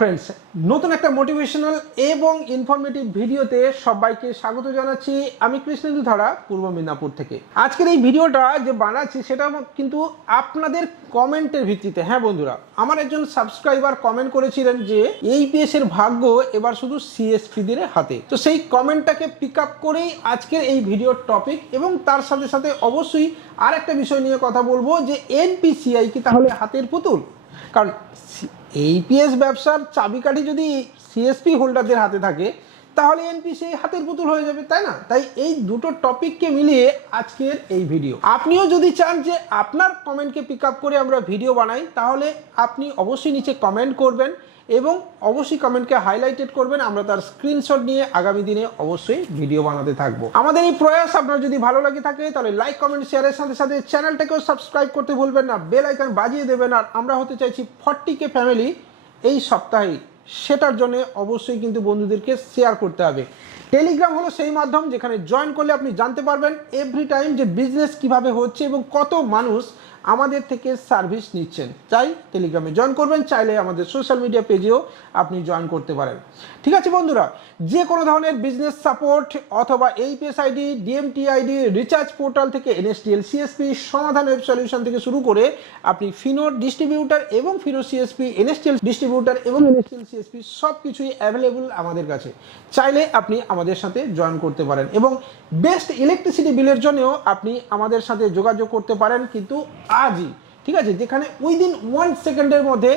Friends নতুন একটা motivational এবং ইনফরমেটিভ ভিডিওতে সবাইকে স্বাগত জানাচ্ছি। আমি কৃষ্ণেন্দু ধারা পূর্ব মিদনাপুর থেকে। আজকের এই ভিডিওটা যে বানাচ্ছি সেটা কিন্তু আপনাদের কমেন্টের ভিত্তিতে। হ্যাঁ বন্ধুরা আমার একজন সাবস্ক্রাইবার কমেন্ট করেছিলেন যে এইপিএস এর ভাগ্য এবার শুধু সিএসপিদের হাতে। তো সেই কমেন্টটাকে পিক আপ করেই আজকের এই ভিডিওর টপিক এবং তার সাথে সাথে অবশ্যই আর একটা বিষয় নিয়ে কথা বলব যে এনপিসিআই কি তাহলে হাতের পুতুল? কারণ এইপিএস ব্যবসার চাবিকাঠি যদি সিএসপি হোল্ডারদের হাতে থাকে তাহলে এনপিসি হাতের পুতুল হয়ে যাবে, তাই না? তাই এই দুটো টপিককে মিলিয়ে আজকের এই ভিডিও আপনিও যদি চান যে আপনার কমেন্টকে পিক আপ করে আমরা ভিডিও বানাই, তাহলে আপনি অবশ্যই নিচে কমেন্ট করবেন এবং অবশ্যই কমেন্টকে হাইলাইটেড করবেন। আমরা তার স্ক্রিনশট নিয়ে আগামী দিনে অবশ্যই ভিডিও বানাতে থাকব। আমাদের এই প্রয়াস, আপনার যদি ভালো লাগে থাকে, তাহলে লাইক কমেন্ট শেয়ারের সাথে সাথে চ্যানেলটাকেও সাবস্ক্রাইব করতে ভুলবেন না বেল আইকন বাজিয়ে দেবেন। আর আমরা হতে চাইছি ফর্টি কে ফ্যামিলি এই সপ্তাহে সেটার জন্য অবশ্যই কিন্তু বন্ধুদেরকে শেয়ার করতে হবে। টেলিগ্রাম হলো সেই মাধ্যম যেখানে জয়েন করলে আপনি জানতে পারবেন এভরি টাইম যে বিজনেস কীভাবে হচ্ছে এবং কত মানুষ আমাদের থেকে সার্ভিস নিচ্ছেন। চাই টেলিগ্রামে জয়েন করবেন, চাইলে আমাদের সোশ্যাল মিডিয়া পেজেও আপনি জয়েন করতে পারেন। ঠিক আছে বন্ধুরা, যে কোনো ধরনের বিজনেস সাপোর্ট অথবা AEPS ID DMT ID recharge portal থেকে এনএসটিএল সিএসপি সমাধান ওয়েব সলিউশন থেকে শুরু করে আপনি ফিনো ডিস্ট্রিবিউটার এবং ফিনো সিএসপি এনএসটিএল ডিস্ট্রিবিউটার এবং এনএসটিএল সিএসপি সব কিছুই অ্যাভেলেবল আমাদের কাছে। চাইলে আপনি আমাদের সাথে জয়েন করতে পারেন এবং বেস্ট ইলেকট্রিসিটি বিলের জন্যও আপনি আমাদের সাথে যোগাযোগ করতে পারেন, কিন্তু আজই ঠিক আছে? যেখানে উইদিন ওয়ান সেকেন্ডের মধ্যে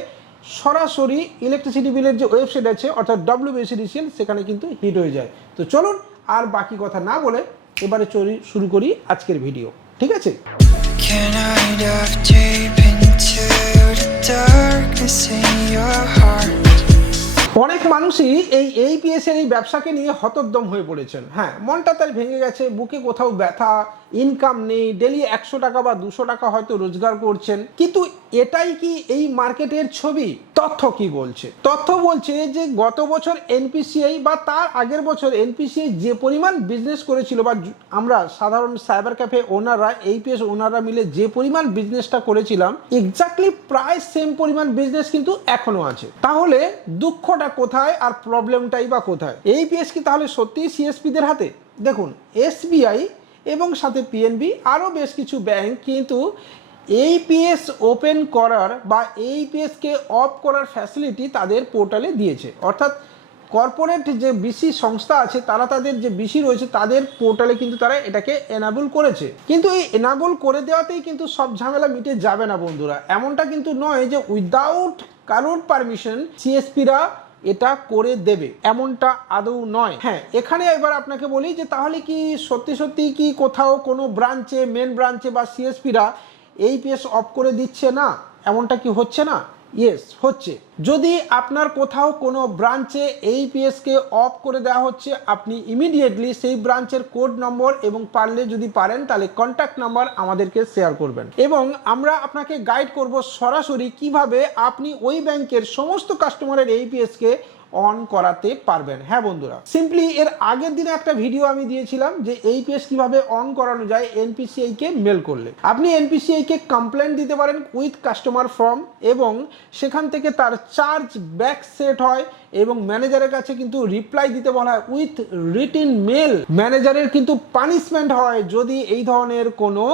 সরাসরি ইলেকট্রিসিটি বিলের যে ওয়েবসাইট আছে, অর্থাৎ ডব্লিউবিসিডিসিএল সেখানে কিন্তু হিট হয়ে যায়। তো চলুন, আর বাকি কথা না বলে এবারে চলি শুরু করি আজকের ভিডিও ঠিক আছে? অনেক মানুষই এই এইপিএসের এই ব্যবসাকে নিয়ে হতদ্দম হয়ে পড়েছেন। হ্যাঁ মনটা তার ভেঙে গেছে, বুকে কোথাও ব্যথা ইনকাম নেই ডেলি একশো টাকা বা দুশো টাকা হয়তো রোজগার করছেন। কিন্তু এটাই কি এই মার্কেটের ছবি? তথ্য কি বলছে? তথ্য বলছে যে গত বছর এনপিসিআই বা তার আগের বছর এনপিসিআই যে পরিমাণ বিজনেস করেছিল বা আমরা সাধারণ সাইবার ক্যাফে ওনাররা এইপিএস ওনাররা মিলে যে পরিমাণ বিজনেসটা করেছিলাম এক্স্যাক্টলি প্রায় সেম পরিমাণ বিজনেস কিন্তু এখনও আছে। তাহলে দুঃখটা কোথায় আর প্রবলেমটাই বা কোথায়? এইপিএস কি তাহলে সত্যিই সিএসপিদের হাতে? দেখুন এসবিআই এবং সাথে পিএনবি আরও বেশ কিছু ব্যাংক কিন্তু এইপিএস ওপেন করার বা এইপিএসকে অফ করার ফ্যাসিলিটি তাদের পোর্টালে দিয়েছে। অর্থাৎ কর্পোরেট যে বিসি সংস্থা আছে, তারা তাদের যে বিসি রয়েছে, তাদের পোর্টালে কিন্তু তারা এটাকে এনাবল করেছে। কিন্তু এই এনাবল করে দেওয়াতেই কিন্তু সব ঝামেলা মিটে যাবে না বন্ধুরা। এমনটা কিন্তু নয় যে উইদাউট কারোর পারমিশন সিএসপিরা এটা করে দেবে। এমনটা আদৌ নয়। হ্যাঁ এখানে এবার আপনাকে বলি যে তাহলে কি সত্যি সত্যি কি কোথাও কোনো ব্রাঞ্চে মেন ব্রাঞ্চে বা সিএসপিরা এই পিএস অফ করে দিচ্ছে না, এমনটা কি হচ্ছে না? ইয়েস হচ্ছে। যদি আপনার কোথাও কোনো ব্রাঞ্চে এই পিএসকে অফ করে দেওয়া হচ্ছে, আপনি ইমিডিয়েটলি সেই ব্রাঞ্চের কোড নম্বর এবং পারলে যদি পারেন, তাহলে কন্ট্যাক্ট নাম্বার আমাদেরকে শেয়ার করবেন। এবং আমরা আপনাকে গাইড করব সরাসরি কীভাবে আপনি ওই ব্যাংকের সমস্ত কাস্টমারের এই পিএসকে অন করাতে পারবেন। হ্যাঁ বন্ধুরা সিম্পলি এর আগের দিনে একটা ভিডিও আমি দিয়েছিলাম যে এই পেজ কীভাবে অন করানো যায় এনপিসিআই কে মেল করলে। আপনি এনপিসিআই কে কমপ্লেন দিতে পারেন উইথ কাস্টমার ফর্ম এবং সেখান থেকে তার চার্জ ব্যাক সেট হয় এবং ম্যানেজারের কাছে কিন্তু রিপ্লাই দিতে বলা হয় উইথ রিটিন মেল ম্যানেজারের কিন্তু পানিশমেন্ট হয় যদি এই ধরনের কোনো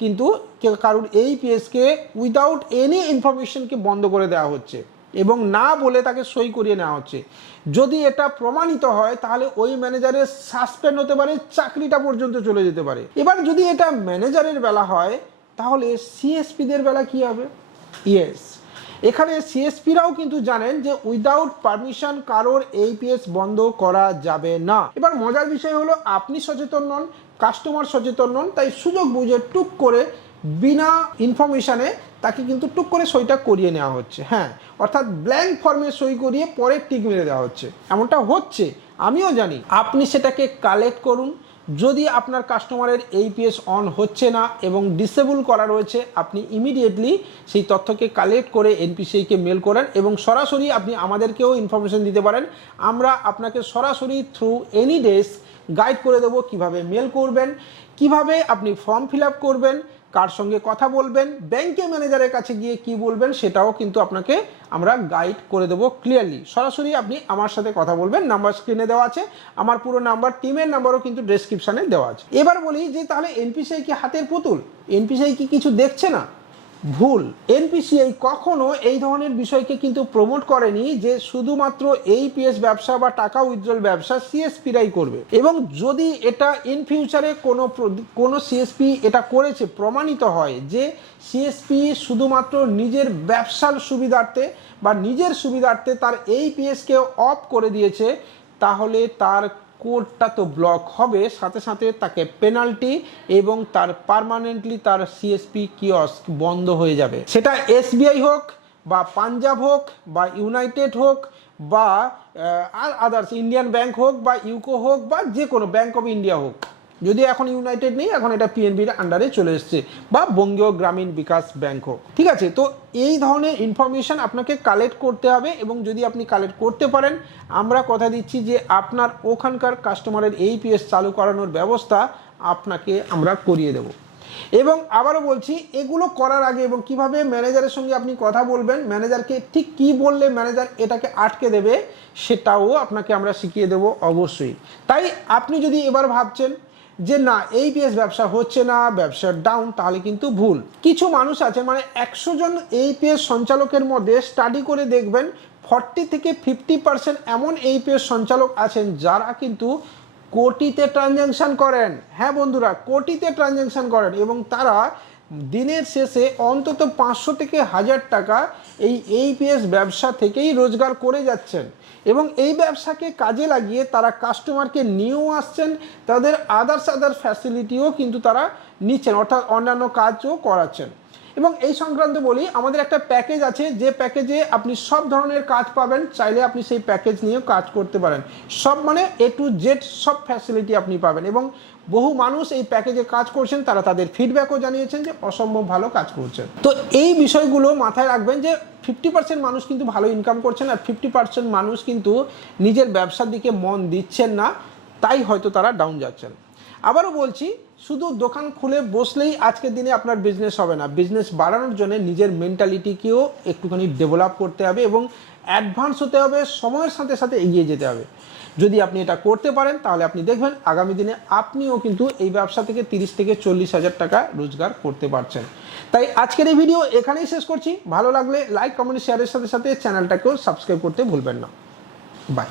কিন্তু কারোর এই পেজকে উইদাউট এনি ইনফরমেশনকে বন্ধ করে দেওয়া হচ্ছে। এবং না বলে তাকে সই করিয়ে নেওয়া হচ্ছে। যদি এটা প্রমাণিত হয়, তাহলে ওই ম্যানেজারের সাসপেন্ড হতে পারে, চাকরিটা পর্যন্ত চলে যেতে পারে। এবার যদি এটা ম্যানেজারের বেলা হয়, তাহলে সিএসপিদের বেলা কি হবে? ইয়েস এখানে সিএসপিরাও কিন্তু জানেন যে উইদাউট পারমিশন কারোর এইপিএস বন্ধ করা যাবে না। এবার মজার বিষয় হলো, আপনি সচেতন নন কাস্টমার সচেতন নন, তাই সুযোগ বুঝে টুক করে বিনা ইনফরমেশনে তাকে কিন্তু টুক করে সইটা করিয়ে নেওয়া হচ্ছে হ্যাঁ। অর্থাৎ ব্ল্যাঙ্ক ফর্মে সই করিয়ে পরে টিক মেরে দেওয়া হচ্ছে। এমনটা হচ্ছে, আমিও জানি। আপনি সেটাকে কালেক্ট করুন। যদি আপনার কাস্টমারের এইপিএস অন হচ্ছে না এবং ডিসেবল করা রয়েছে, আপনি ইমিডিয়েটলি সেই তথ্যকে কালেক্ট করে এনপিসিআইকে মেল করেন এবং সরাসরি আপনি আমাদেরকেও ইনফরমেশন দিতে পারেন। আমরা আপনাকে সরাসরি থ্রু এনি ডেস্ক গাইড করে দেবো কীভাবে মেল করবেন, কীভাবে আপনি ফর্ম ফিল আপ করবেন কার সঙ্গে কথা বলবেন ব্যাংকে ম্যানেজারের কাছে গিয়ে কি বলবেন সেটাও কিন্তু আপনাকে আমরা গাইড করে দেবো ক্লিয়ারলি সরাসরি আপনি আমার সাথে কথা বলবেন নাম্বার স্ক্রিনে দেওয়া আছে, আমার পুরো নাম্বার টিমের নাম্বারও কিন্তু ডেসক্রিপশানে দেওয়া আছে। এবার বলি যে তাহলে এনপিসিআই কি হাতের পুতুল? এনপিসিআই কি কিছু দেখছে না? ভুল। এনপিসিআই কখনো এই ধরনের বিষয়কে কিন্তু প্রমোট করেনি যে শুধুমাত্র এই পিএস ব্যবসা বা টাকা উজ্জ্বল ব্যবসা সিএসপিরাই করবে। এবং যদি এটা ইন ফিউচারে কোনো কোনো সিএসপি এটা করেছে, প্রমাণিত হয় যে সিএসপি শুধুমাত্র নিজের ব্যবসার সুবিধার্থে বা নিজের সুবিধার্থে তার এই পিএসকে অফ করে দিয়েছে, তাহলে তার কোডটা তো ব্লক হবে, সাথে সাথে তাকে পেনাল্টি এবং তার পারমানেন্টলি তার সিএসপি কিয়স্ক বন্ধ হয়ে যাবে। সেটা এসবিআই হোক বা পাঞ্জাব হোক বা ইউনাইটেড হোক বা আর আদার্স ইন্ডিয়ান ব্যাংক হোক বা ইউকো হোক বা যে কোনো ব্যাংক অফ ইন্ডিয়া হোক। যদি এখন ইউনাইটেড নেই, এখন এটা পিএনবির আন্ডারে চলে এসছে, বা বঙ্গীয় গ্রামীণ বিকাশ ব্যাংক হোক ঠিক আছে, তো এই ধরনের ইনফরমেশন আপনাকে কালেক্ট করতে হবে, এবং যদি আপনি কালেক্ট করতে পারেন, আমরা কথা দিচ্ছি যে আপনার ওখানকার কাস্টমারের এই পিএস চালু করানোর ব্যবস্থা আপনাকে আমরা করিয়ে দেব। এবং আবারও বলছি, এগুলো করার আগে এবং কীভাবে ম্যানেজারের সঙ্গে আপনি কথা বলবেন ম্যানেজারকে ঠিক কি বললে ম্যানেজার এটাকে আটকে দেবে, সেটাও আপনাকে আমরা শিখিয়ে দেব অবশ্যই। তাই আপনি যদি এবার ভাবছেন যে না এই বিএস ব্যবসা হচ্ছে না ব্যবসা ডাউন তাহলে কিন্তু ভুল। কিছু মানুষ আছে মানে একশো জন এই পিএস সঞ্চালকের মধ্যে স্টাডি করে দেখবেন ফর্টি থেকে ফিফটি পার্সেন্ট এমন এই পিএস সঞ্চালক আছেন যারা কিন্তু কোটিতে ট্রানজ্যাকশন করেন। হ্যাঁ বন্ধুরা, কোটিতে ট্রানজ্যাকশন করেন এবং তারা দিনের শেষে অন্তত পাঁচশো থেকে হাজার টাকা এই এইপিএস ব্যবসা থেকেই রোজগার করে যাচ্ছেন। এবং এই ব্যবসাকে কাজে লাগিয়ে তারা কাস্টমারকে নিয়েও আসছেন, তাদের আদার্স আদার ফ্যাসিলিটিও কিন্তু তারা নিচ্ছেন, অর্থাৎ অন্যান্য কাজও করাচ্ছেন। এবং এই সংক্রান্ত বলি আমাদের একটা প্যাকেজ আছে, যে প্যাকেজে আপনি সব ধরনের কাজ পাবেন, চাইলে আপনি সেই প্যাকেজ নিয়েও কাজ করতে পারেন। সব মানে এ টু জেড সব ফ্যাসিলিটি আপনি পাবেন এবং বহু মানুষ এই প্যাকেজে কাজ করছেন, তারা তাদের ফিডব্যাকও জানিয়েছেন যে অসম্ভব ভালো কাজ করছেন। তো এই বিষয়গুলো মাথায় রাখবেন যে ফিফটি পার্সেন্ট মানুষ কিন্তু ভালো ইনকাম করছেন আর ফিফটি পার্সেন্ট মানুষ কিন্তু নিজের ব্যবসার দিকে মন দিচ্ছেন না, তাই হয়তো তারা ডাউন যাচ্ছেন। আবারও বলছি শুধু দোকান খুলে বসলেই আজকের দিনে আপনার বিজনেস হবে না। বিজনেস বাড়ানোর জন্য নিজের মেন্টালিটিকেও একটুখানি ডেভেলপ করতে হবে এবং অ্যাডভান্স হতে হবে, সময়ের সাথে সাথে এগিয়ে যেতে হবে। যদি আপনি এটা করতে পারেন, তাহলে আপনি দেখবেন আগামী দিনে আপনিও কিন্তু এই ব্যবসা থেকে তিরিশ থেকে চল্লিশ হাজার টাকা রোজগার করতে পারছেন। তাই আজকের এই ভিডিও এখানেই শেষ করছি। ভালো লাগলে লাইক কমেন্ট শেয়ারের সাথে সাথে চ্যানেলটাকেও সাবস্ক্রাইব করতে ভুলবেন না। বাই